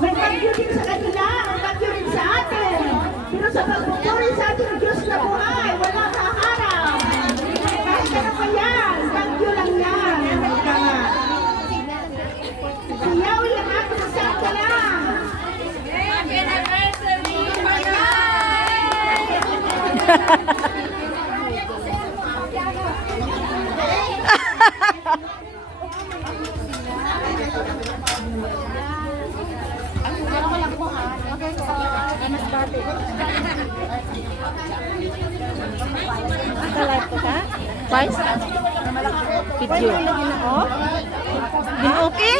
May bagyo din sa kanila, may bagyo din sa atin. Pero sa pagpupuri sa ating Diyos na buhay, walang haharap. Kahit ano pa yan, bagyo lang yan. Ika nga. Si Yahweh lang ako sa sakta lang. Happy anniversary! Live ko ka? Vice? Video. Din okay?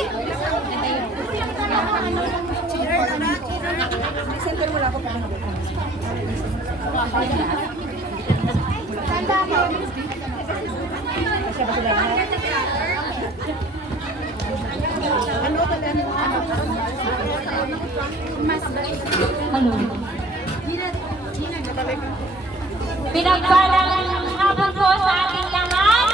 Pinagpalang hapon po sa ating lahat.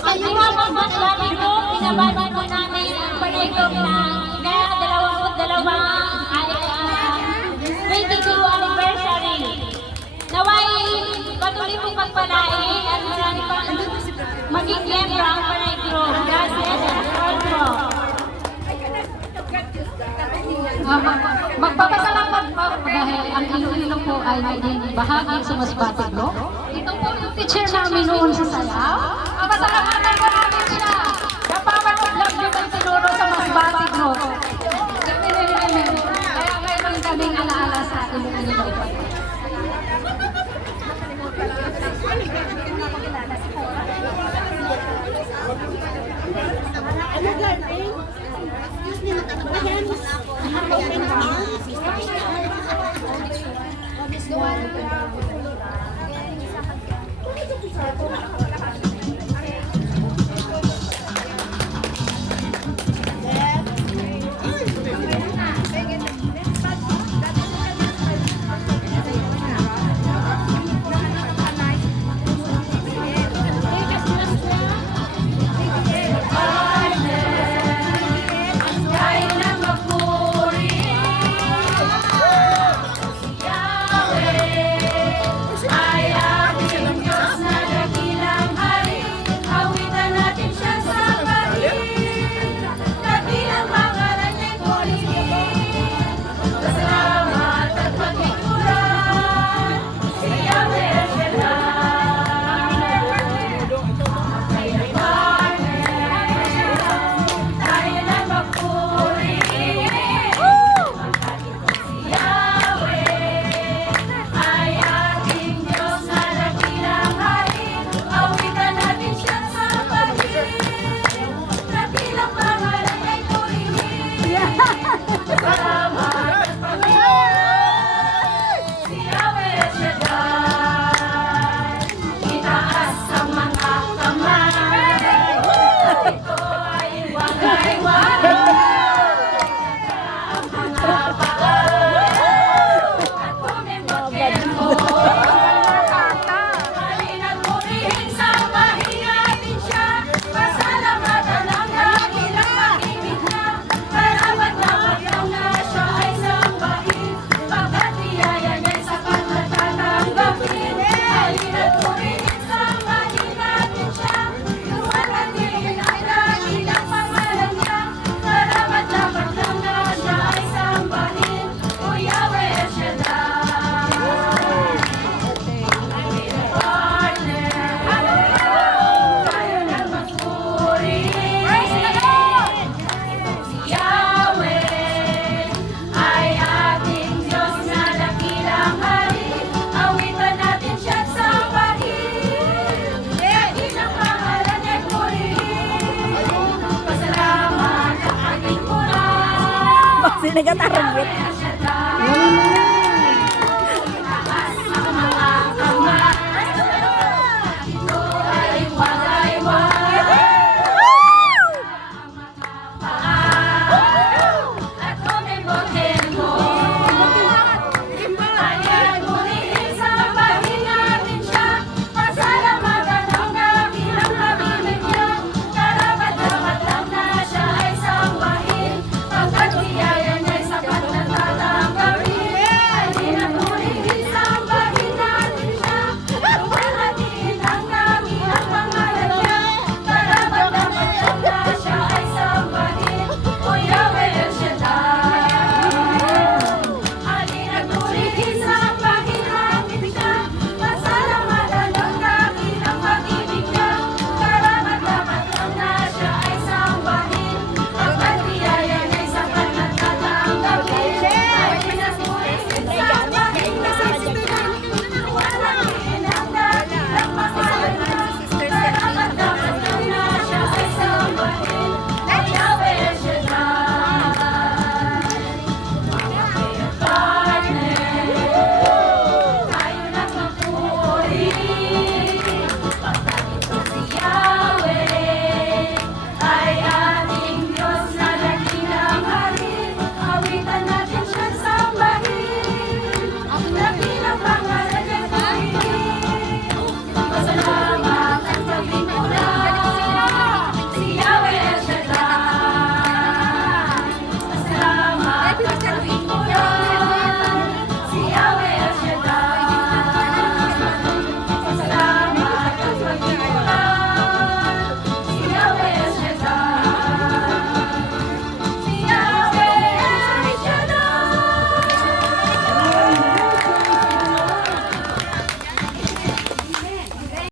Ang hapon po sa ating po, pinabati po namin ang panayog ng ika-22 anniversary. Naway patuloy pong pagpalain at marami pang maging miyembro ang Panay Group. Gracias and support po. Magpapasalamat po dahil ang Iloilo po ay naging bahagi sa Masbate Group. Ito po yung teacher namin noon sa Sayaw. Papasalamatan po namin siya. Napapanood lang yung ang tinuro sa Masbate Group. Kaya mayroon kaming alaala sa Iloilo ito. Sino ka target?